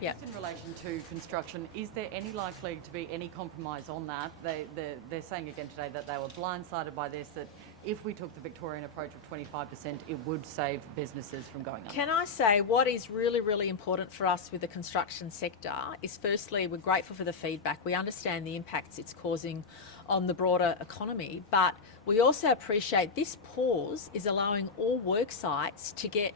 Yeah. Just in relation to construction, is there any likely to be any compromise on that? They're saying again today that they were blindsided by this, that if we took the Victorian approach of 25%, it would save businesses from going under. Can I say what is really, really important for us with the construction sector is, firstly, we're grateful for the feedback. We understand the impacts it's causing on the broader economy, but we also appreciate this pause is allowing all work sites to get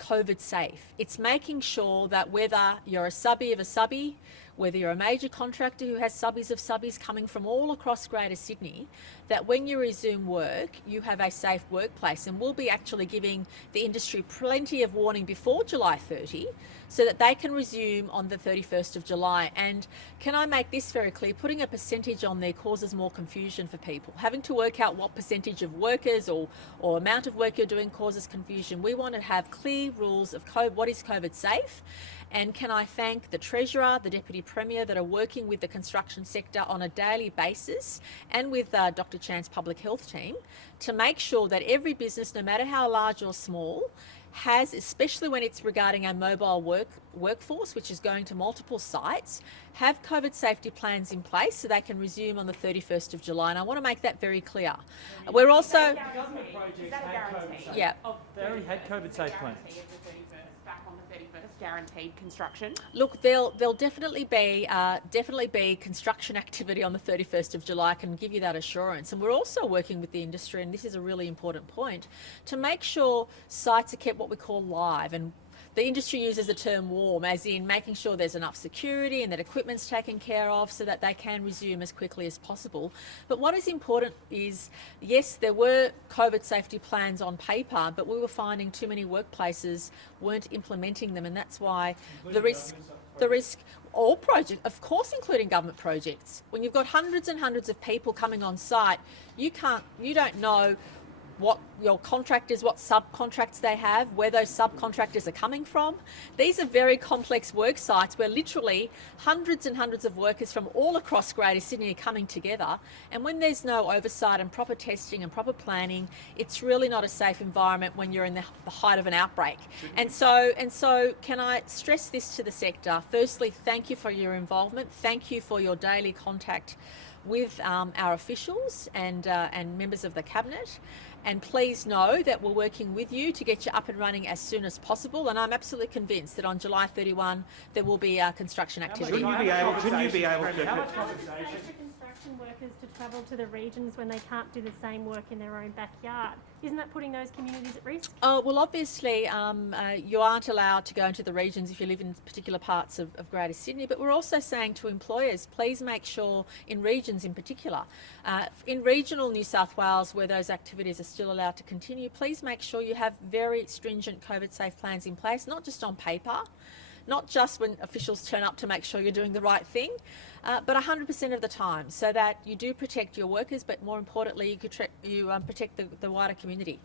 COVID safe. It's making sure that whether you're a subby of a subby, whether you're a major contractor who has subbies of subbies coming from all across Greater Sydney, that when you resume work, you have a safe workplace. And we'll be actually giving the industry plenty of warning before July 30 so that they can resume on the 31st of July. And can I make this very clear? Putting a percentage on there causes more confusion for people. Having to work out what percentage of workers or amount of work you're doing causes confusion. We want to have clear rules of what is COVID safe. And can I thank the Treasurer, the Deputy Premier that are working with the construction sector on a daily basis and with Dr. Chan's public health team to make sure that every business, no matter how large or small, has, especially when it's regarding our mobile workforce, which is going to multiple sites, have COVID safety plans in place so they can resume on the 31st of July. And I want to make that very clear. We're also... Government projects had COVID safe. Yeah. They already had COVID safe plans. Back on the 31st, guaranteed construction. Look, there'll definitely be construction activity on the 31st of July. I can give you that assurance. And we're also working with the industry, and this is a really important point, to make sure sites are kept what we call live. And the industry uses the term warm, as in making sure there's enough security and that equipment's taken care of so that they can resume as quickly as possible. But what is important is, yes, there were COVID safety plans on paper, but we were finding too many workplaces weren't implementing them, and that's why the risk, all projects, of course, including government projects. When you've got hundreds and hundreds of people coming on site, you don't know what your contractors, what subcontracts they have, where those subcontractors are coming from. These are very complex work sites where literally hundreds and hundreds of workers from all across Greater Sydney are coming together. And when there's no oversight and proper testing and proper planning, it's really not a safe environment when you're in the height of an outbreak. And so can I stress this to the sector? Firstly, thank you for your involvement. Thank you for your daily contact with our officials and members of the Cabinet. And please know that we're working with you to get you up and running as soon as possible. And I'm absolutely convinced that on July 31 there will be construction activity. Shouldn't you be able to? How much safe for construction workers to travel to the regions when they can't do the same work in their own backyard? Isn't that putting those communities at risk? Oh, well, obviously, you aren't allowed to go into the regions if you live in particular parts of Greater Sydney, but we're also saying to employers, please make sure, in regions in particular, in regional New South Wales where those activities are still allowed to continue, please make sure you have very stringent COVID safe plans in place, not just on paper, not just when officials turn up to make sure you're doing the right thing, but 100% of the time, so that you do protect your workers, but more importantly, you protect the wider community.